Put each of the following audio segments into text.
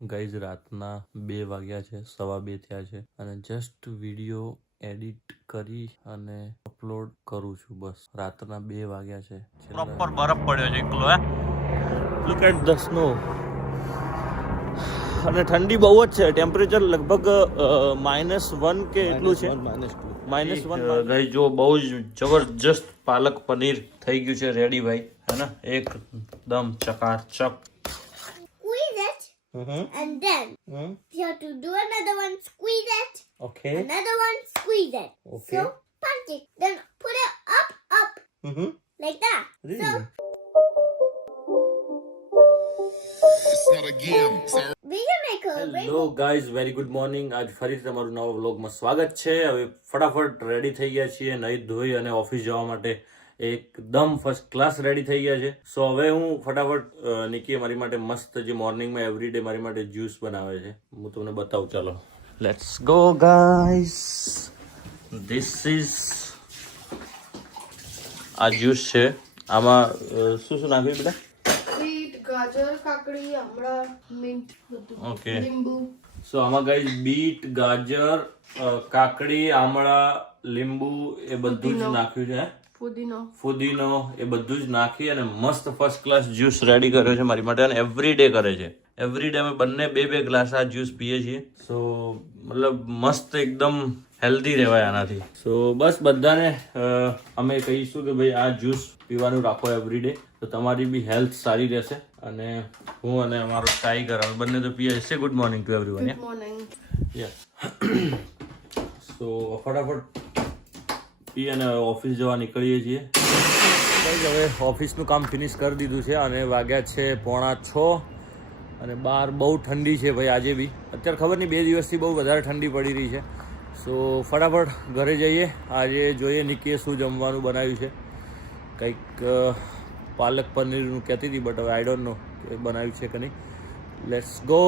Guys રાતના 2 વાગ્યા છે, 1:15 થયા છે અને જસ્ટ વિડીયો એડિટ કરી અને અપલોડ કરું છું. બસ રાતના 2 વાગ્યા છે. પ્રોપર બરફ પડ્યો છે એકલો. Look at the snow. અને ઠંડી બહુ જ છે. ટેમ્પરેચર લગભગ -1 કે એટલું છે. -1 ગાઈઝ જો બહુ જ જબરજસ્ત પાલક પનીર થઈ ગયું છે રેડી ભાઈ, હે ને? એકદમ ચકાચક. And then you have to do another one, squeeze it. Okay. Another one, squeeze it. Okay. So punch it. Then put it up. Like that. Really? So we can make a hello guys, very good morning. આજ ફરીથી તમારું નવા વ્લોગમાં સ્વાગત છે. હવે ફટાફટ ready થઈ ગયા છીએ, નહીં ધોઈ અને ઓફિસ જવા માટે એકદમ ફર્સ્ટ ક્લાસ રેડી થઈ ગયા છે. સો હવે હું ફટાફટ નિકી મારી માટે મસ્ત જે મોર્નિંગમાં એવરીડે મારી માટે જ્યુસ બનાવે છે, હું તમને બતાવું. ચાલો let's go guys. This is આ જ્યુસ છે. આમાં શું શું નાખ્યું બેટા? બીટ, ગાજર, કાકડી, આમળા, મિન્ટ, બધું. ઓકે. લીંબુ. સો આમાં ગાઈઝ બીટ, ગાજર, કાકડી, આમળા, લીંબુ એ બધું જ નાખ્યું છે. ફુદીનો એ બધું જ નાખી અને મસ્ત ફર્સ્ટ ક્લાસ જ્યુસ રેડી કર્યો છે મારી માટે. અને એવરી ડે કરે છે. એવરી ડે અમે બંને 2 ગ્લાસ આ જ્યુસ પીએ છીએ. સો મતલબ મસ્ત એકદમ હેલ્ધી રહેવાય આનાથી. સો બસ બધાને અમે કહીશું કે ભાઈ આ જ્યુસ પીવાનું રાખો એવરી ડે, તો તમારી બી હેલ્થ સારી રહેશે. અને હું અને અમારો ટાઈગર અમે બંને તો પીએ છીએ. Good morning to everyone. Good morning. So ફટાફટ પી અને ઓફિસ જવા નીકળીએ છીએ. હવે ઓફિસનું કામ ફિનિશ કરી દીધું છે અને વાગ્યા છે 5:45 અને બહાર બહુ ઠંડી છે ભાઈ. આજે બી અત્યારે ખબર નહીં 2 દિવસથી બહુ વધારે ઠંડી પડી રહી છે. સો ફટાફટ ઘરે જઈએ. આજે જોઈએ નિકીએ શું જમવાનું બનાવ્યું છે. કંઈક પાલક પનીરનું કહેતી હતી, બટ હવે આઈ ડોન્ટ નો કે બનાવ્યું છે કે નહીં. Let's go.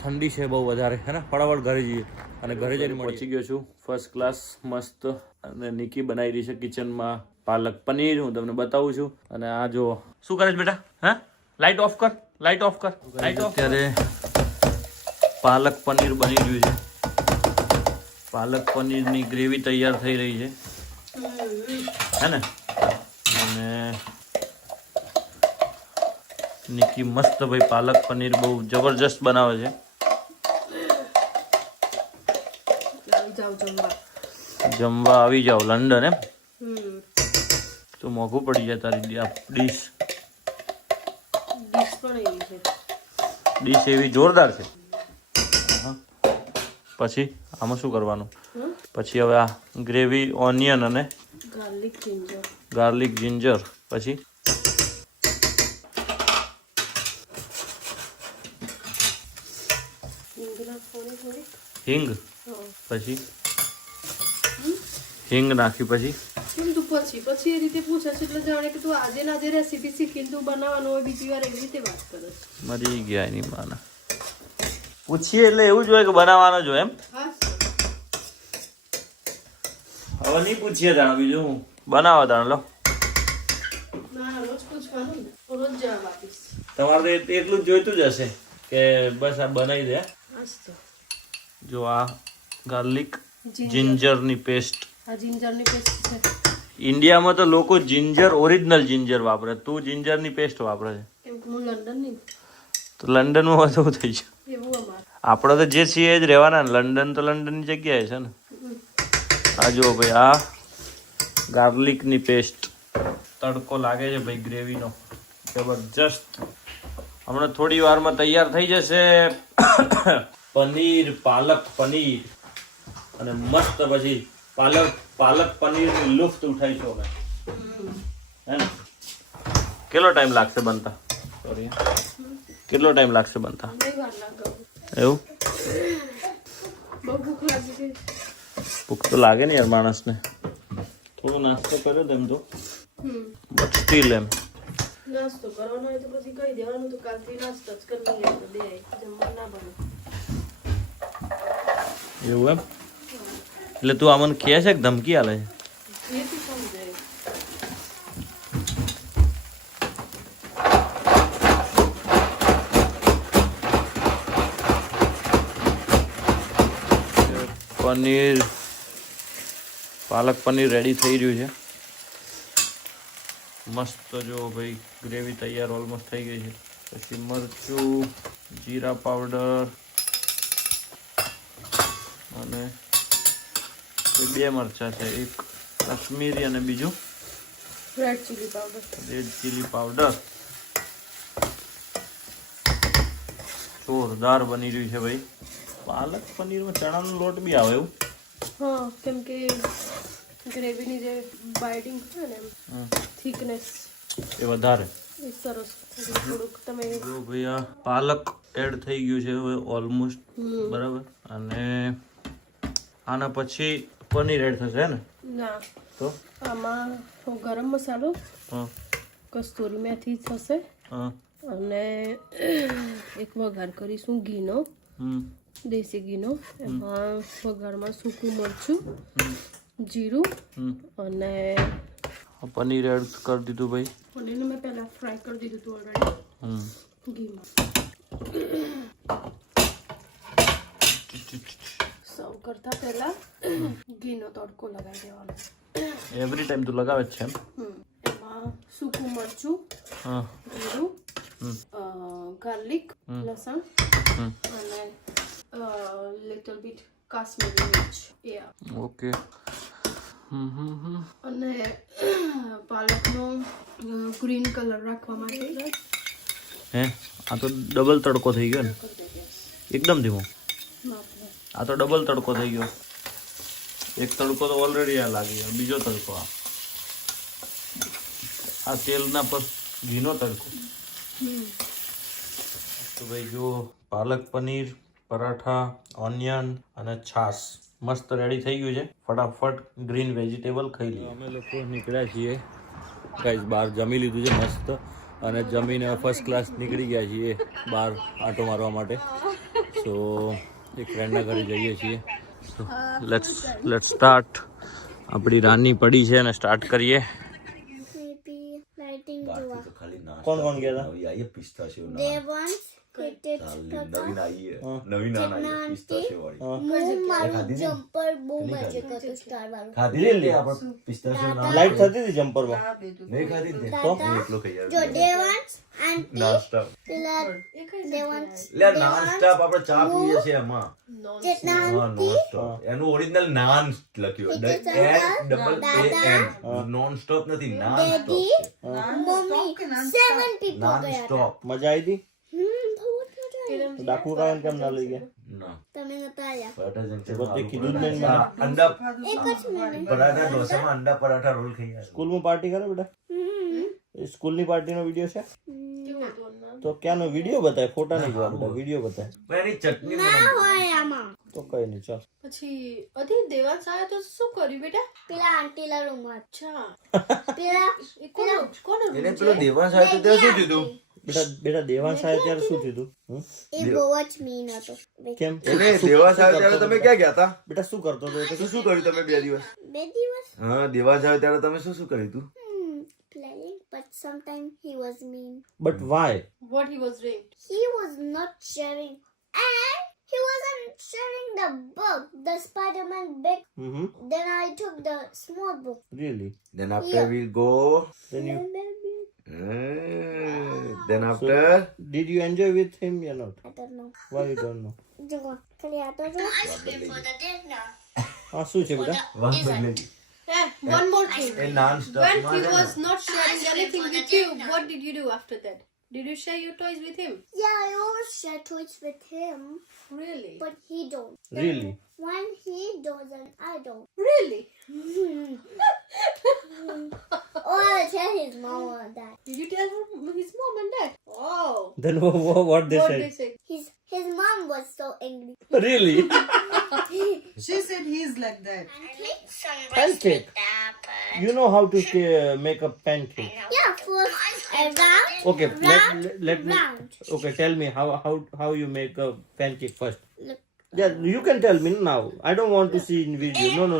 ઠંડી છે બહુ વધારે, હે ને? ફટાફટ ઘરે જઈએ અને ઘરે જઈને પહોંચી ગયો છું ફર્સ્ટ ક્લાસ મસ્ત. અને નિકી બનાવી રહી છે કિચનમાં પાલક પનીર. હું તમને બતાવું છું. અને આ જો શું કરે છે બેટા? હા, લાઈટ ઓફ કર, લાઈટ ઓફ કર, લાઈટ ઓફ. અત્યારે પાલક પનીર બની રહ્યું છે. પાલક પનીરની ગ્રેવી તૈયાર થઈ રહી છે, હે ને? અને નિકી મસ્ત ભાઈ પાલક પનીર બહુ જબરજસ્ત બનાવે છે. જમવા આવી જાઓ લંડન. એમ તો મોંઘું પડી જાય તારી ડીશ. ડીશ એવી જોરદાર છે. પછી આમાં શું કરવાનું? પછી હવે આ ગ્રેવી, ઓનિયન અને ગાર્લિક જિંજર. પછી હિંગ. પછી હિંગ નાખી. પછી પછી એ રીતે પૂછે છે એટલે જાણે કે તું આજે ના જે રેસીપી શીખીને તું બનાવવાનું હોય બીજી વાર એવી રીતે વાત કરે. મરી ગયા એની માના. પૂછીએ એટલે એવું જ હોય કે બનાવવાનો જ હોય. એમ હવે નહીં પૂછીએ તાણ, બીજું હું બનાવો તાણ. લો રોજ પૂછવાનું ને, રોજ જવાબ આપીશ. તમારે તો એટલું જ જોઈતું જ હશે કે બસ આ બનાવી દે. જો આ ગાર્લિક જિંજરની પેસ્ટ. આ જિંજરની પેસ્ટ છે. ઇન્ડિયામાં તો લોકો જિંજર, ઓરિજિનલ જિંજર વાપરે. તું જિંજરની પેસ્ટ વાપરે છે. કેમ કે હું લંડન નહીં તો લંડનમાં વધુ થઈ જાય. એવું અમારે. આપણે તો જે છીએ એ જ રહેવાના ને. લંડન તો લંડનની જગ્યાએ છે ને. આ જુઓ ભાઈ, આ ગાર્લિકની પેસ્ટ. તડકો લાગે છે ભાઈ ગ્રેવીનો જબરજસ્ત. હમણાં થોડી વારમાં તૈયાર થઈ જશે પનીર, પાલક પનીર. અને મસ્ત પછી પાલક પનીરની લુફ્ત ઉઠાઈશું અમે, હે ને? કેટલો ટાઈમ લાગશે બનતા? સોરી, કેટલો ટાઈમ લાગશે બનતા? એવું? બહુ ભૂખ લાગી છે. ભૂખ તો લાગે ને યાર માણસને. થોડો નાસ્તો કર્યો તેમ તો, બટ સ્ટીલ એમ નાસ્તો કરવાનો હોય તો પછી કહી દેવાનું તો કાલથી નાસ્તો જ કરી લે તો દે જમવા ના બને. એવું એમ? એટલે તું આમને કહે છે કે ધમકી આલે છે? એ તું સમજાય. પનીર પાલક પનીર રેડી થઈ રહ્યું છે મસ્ત જો ભાઈ ગ્રેવી તૈયાર ઓલમોસ્ટ થઈ ગઈ છે પછી મરચું જીરા પાવડર અને બે મરચાં છે એક કાશ્મીરી અને બીજું રેડ ચીલી પાવડર જોરદાર બની રહ્યું છે ભાઈ પાલક પનીરમાં ચણાનો લોટ બી આવે એવું હા કેમ કે ગ્રેવીની જે બાઇડિંગ હોય ને થિકનેસ એ વધારે એ સરસ થોડુંક તમે જો ભાઈ આ પાલક એડ થઈ ગયું છે હવે ઓલમોસ્ટ બરાબર અને આના પછી પનીર એડ થશે ને ના તો આમાં ગરમ મસાલો હા કસ્તુરી મેથી થશે હા અને એક વઘાર કરીશું ઘીનો દેશી ઘીનો એમાં વઘારમાં સૂકું મરચું જીરું અને પનીર એડ કરી દીધું ભાઈ પનીરને મેં પહેલા ફ્રાય કરી દીધું હતું ઓલરેડી ઘીમાં સર્વ કરતા પહેલા ઘીનો તડકો લગાવી દેવાનો એવરી ટાઈમ તું લગાવે જ છે એમાં સૂકું મરચું જીરું ગાર્લિક લસણ અને લિટલ બીટ કાશ્મીરી મિર્ચ ઓકે અને પાલકનો ગ્રીન કલર રાખવા માટે હે આ તો ડબલ તડકો થઈ ગયો ને એકદમ ધીમો આ તો ડબલ તડકો થઈ ગયો એક તડકો તો ઓલરેડી આ લાગી ગયો બીજો તડકો આ તેલના પર ઘીનો તડકો તો ભાઈ જો પાલક પનીર પરાઠા ઓનિયન અને છાશ મસ્ત રેડી થઈ ગયું છે ફટાફટ ગ્રીન વેજીટેબલ ખાઈ લઈએ અમે લોકો નીકળ્યા છીએ ગાઈસ બહાર જમી લીધું છે મસ્ત અને જમીને ફર્સ્ટ ક્લાસ નીકળી ગયા છીએ બહાર આંટો મારવા માટે સો એક ફ્રેન્ડના ઘરે જઈએ છીએ લેટ્સ સ્ટાર્ટ આપણી રાની પડી છે અને સ્ટાર્ટ કરીએ કોણ કોણ ગયા હતા દેવાંશ નવીન જમ્પર બહુ મજા કરતો સ્ટાર વાળું લાઈટ થતી હતી જમ્પરમાં નહીં ખાધી ને તો એટલો ખાઈ જો દેવાંશ આંટી નાસ્તા દેવાંશ લે નાન સ્ટોપ આપણે ચા પીએ છીએ એમાં ચેતના હા નોન સ્ટોપ એનું ઓરિજિનલ નાન લખ્યું નોન સ્ટોપ નથી નાન ડેડી સ્ટોપ મમ્મી 7 people નાન ગયા સ્ટોપ મજા આવી હતી બહુ મજા આવી ડાકુ કાવન કેમ ના લઈ ગયા ના તમે નતા આયા પરાઠા જંકશન તો તે કીધું જ નહીં મને. અંડા એક જ મિનિટ પરાઠા ઢોસામાં અંડા પરાઠા રોલ ખાઈ આવ્યા સ્કૂલમાં પાર્ટી કરે બેટા એ સ્કૂલની પાર્ટીનો વિડીયો છે તો ક્યાંનો વિડીયો બતાય ફોટા નહીં જોવા બેટા વિડીયો બતાય પણ એની ચટણી ના હોય આમાં તો કઈ નહીં ચાલ પછી અધી દેવાંશ આવ્યો તો શું કર્યું બેટા પેલા આંટીલા રૂમમાં અચ્છા પેલા એ કોનો એને પેલો દેવાંશ આવ્યો તો ત્યાં શું કીધું બેટા દેવાંશ આવ્યા ત્યારે શું થયું એ બહુ જ મીન હતો કેમ એને દેવાંશ આવ્યો ત્યારે તમે ક્યાં ગયા હતા બેટા શું કરતો હતો તો શું કર્યું તમે 2 દિવસ 2 દિવસ હા દેવાંશ આવ્યો ત્યારે તમે શું કર્યું તું playing but sometimes he was mean but Y what he was doing he was not sharing and he wasn't sharing the book the Spider-Man book then I took the small book really then after we go then you then after did you enjoy with him or not I don't know why you don't know જો ખાલી આ તો જો હા શું છે બેટા વાત બદલેલી one more thing એ નાન stop when he was not sharing anything with you what did you do after that did you share your toys with him yeah I always share toys with him really but he don't really when he doesn't I don't really oh I tell his mom or dad did you tell his mom and dad oh then what they what said they say his mom was so angry really She said he's like that. pancake you know how to make a pancake yeah first around okay let me round okay tell me how you make a pancake first look yeah you can tell me now I don't want to see in video no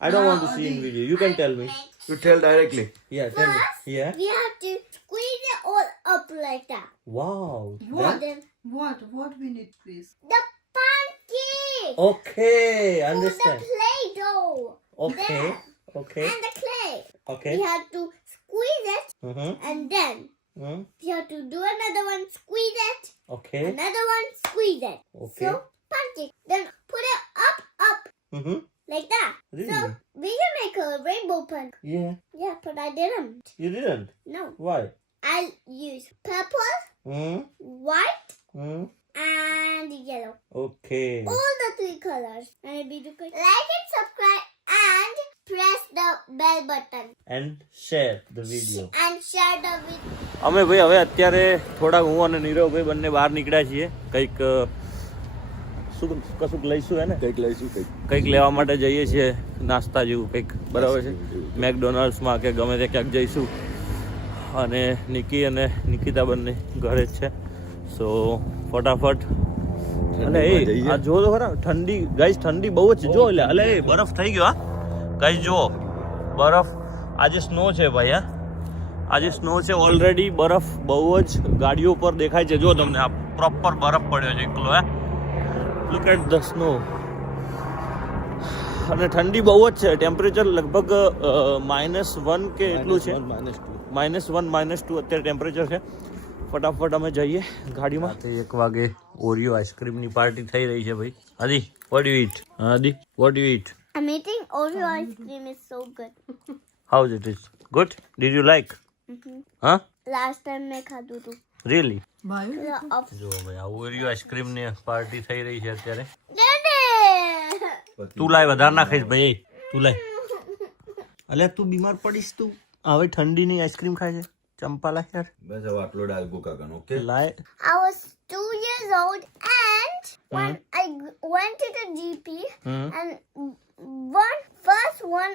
I don't want to see in video you can tell me you tell directly yeah tell me yeah we have to squeeze it all up like that wow What? then What we need, please? the pancake Okay, the understand. Play-Doh. Okay, There. okay, And the clay. okay. We have to squeeze it Mm-hmm. and then Mm, we have to do another one, squeeze it, okay. another one, squeeze it. Okay. So punch it. Then put it up, Mm-hmm. like that. Really? So we can make a rainbow punch. Yeah. Yeah, but I didn't. You didn't? No. Why? I'll use purple, Mm, white, mm. and yellow. Okay. All the three colors. And it'll be good. Like and subscribe and press the bell button And share the video. and share the video. અમે ભાઈ હવે અત્યારે થોડા હું અને નીરવભાઈ બંને બહાર નીકળ્યા છીએ કંઈક શું કશુંક લઈશું હે ને કંઈક લઈશું કંઈક લેવા માટે જઈએ છીએ નાસ્તા જેવું કંઈક બરાબર છે મેકડોનાલ્ડ્સમાં કે ગમે તે ક્યાંક જઈશું અને નિકી અને નિકિતા બંને ઘરે જ છે સો ફટાફટ અલે એ આ જો તો ખરા ઠંડી ગાઈસ ઠંડી બહુ જ જો એટલે અલે બરફ થઈ ગયો હા ગાઈસ જો બરફ આજે સ્નો છે ભાઈ હા આજે સ્નો છે ઓલરેડી બરફ બહુ જ ગાડીઓ પર દેખાય છે જો તમને આ પ્રોપર બરફ પડ્યો છે એકલો હે લુક એટ ધ સ્નો અને ઠંડી બહુ જ છે ટેમ્પરેચર લગભગ -1 કે એટલું છે -1 -2 અત્યારે ટેમ્પરેચર છે ફટાફટ અમે જઈએ ગાડીમાં 1 વાગે ઓરિયો આઈસ્ક્રીમની પાર્ટી થઈ રહી છે ભાઈ આદિ વોટ યુ ઈટ આદિ what you it I'm eating Oreo ice cream. It's so good. How it is good did you like હા Last time મેં ખાધું હતું. Really Bye. જો ભાઈ આ ઓરિયો આઈસ્ક્રીમની પાર્ટી થઈ રહી છે અત્યારે Daddy! તું લાય વધારે ના ખાઈશ ભાઈ તું લાય અલ્યા તું બીમાર પડીશ તું હવે ઠંડીની આઈસ્ક્રીમ ખાય છે ચંપા લાય યાર બસ હવે આટલો ડાલગો કાકાનો ઓકે લાય I was 2 years old and when I went to the GP and first one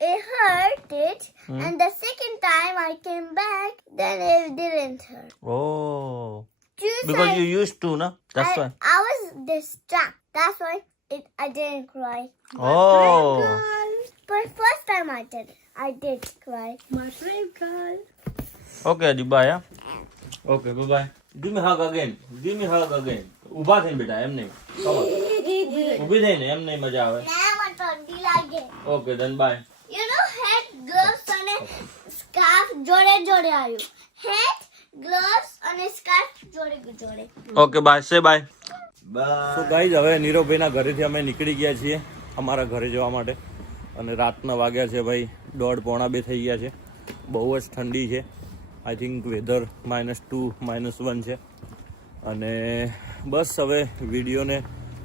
it hurt it and the second time I came back then it didn't hurt. Oh, Two because times you used to, na? That's why. I was distracted. That's why I didn't cry. Oh, But first time I did cry. My brave girl. okay, Adi, bye. Yeah? Okay, bye bye. Give me hug again. Give me hug again. ઊભા થઈને બેટા એમ નહીં ઊભી થઈને એમ નહીં મજા આવે Now I'm ઠંડી લાગે. ઓકે ધન by You know, hat, gloves અને scarf જોડે આવ્યું. Hat, gloves અને scarf જોડે. ઓકે બાય સે બાય બાય તો ગાઈઝ હવે નીરવભાઈના ઘરેથી અમે નીકળી ગયા છીએ અમારા ઘરે જવા માટે અને રાતના વાગ્યા છે ભાઈ 1:30 પોણા 2 થઈ ગયા છે બહુ જ ઠંડી છે આઈ થિંક વેધર -2 -1 છે અને બસ હવે વિડીયોને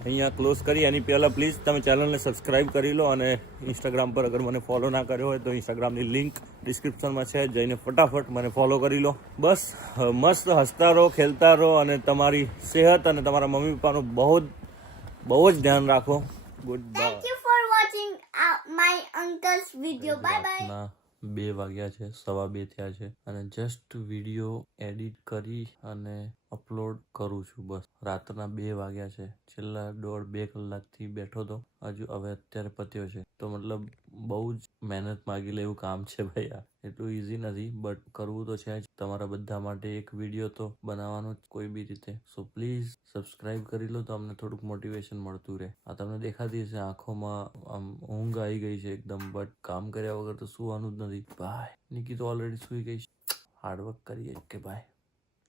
અહીંયા ક્લોઝ કરી એની પહેલાં પ્લીઝ તમે ચેનલને સબસ્ક્રાઈબ કરી લો અને ઇન્સ્ટાગ્રામ પર અગર મને ફોલો ના કર્યો હોય તો ઇન્સ્ટાગ્રામની લિંક ડિસ્ક્રિપ્શનમાં છે જઈને ફટાફટ મને ફોલો કરી લો બસ મસ્ત હસતા રહો ખેલતા રહો અને તમારી સેહત અને તમારા મમ્મી પપ્પાનું બહુ જ ધ્યાન રાખો good bye Thank you for watching my uncle's video. Bye bye. રાતના 2 વાગ્યા છે 2:15 થયા છે અને જસ્ટ વિડીયો એડિટ કરી અને અપલોડ કરું છું બસ રાતના 2 વાગ્યા છે છેલ્લા 1.5-2 કલાકથી બેઠો તો હજુ હવે અત્યારે પત્યો છે તો મતલબ બહુ જ મહેનત માગી લે એવું કામ છે ભાઈ આ એટલું ઇઝી નથી બટ કરવું તો છે જ તમારા બધા માટે એક વિડીયો તો બનાવવાનો જ કોઈ બી રીતે સો પ્લીઝ સબસ્ક્રાઇબ કરી લો તો અમને થોડુંક મોટિવેશન મળતું રહે આ તમને દેખાતી હશે આંખોમાં આમ ઊંઘ આવી ગઈ છે એકદમ બટ કામ કર્યા વગર તો સુવાનું જ નથી બાય નિકી તો ઓલરેડી સુઈ ગઈ છે હાર્ડવર્ક કરીએ કે બાય